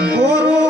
Oh.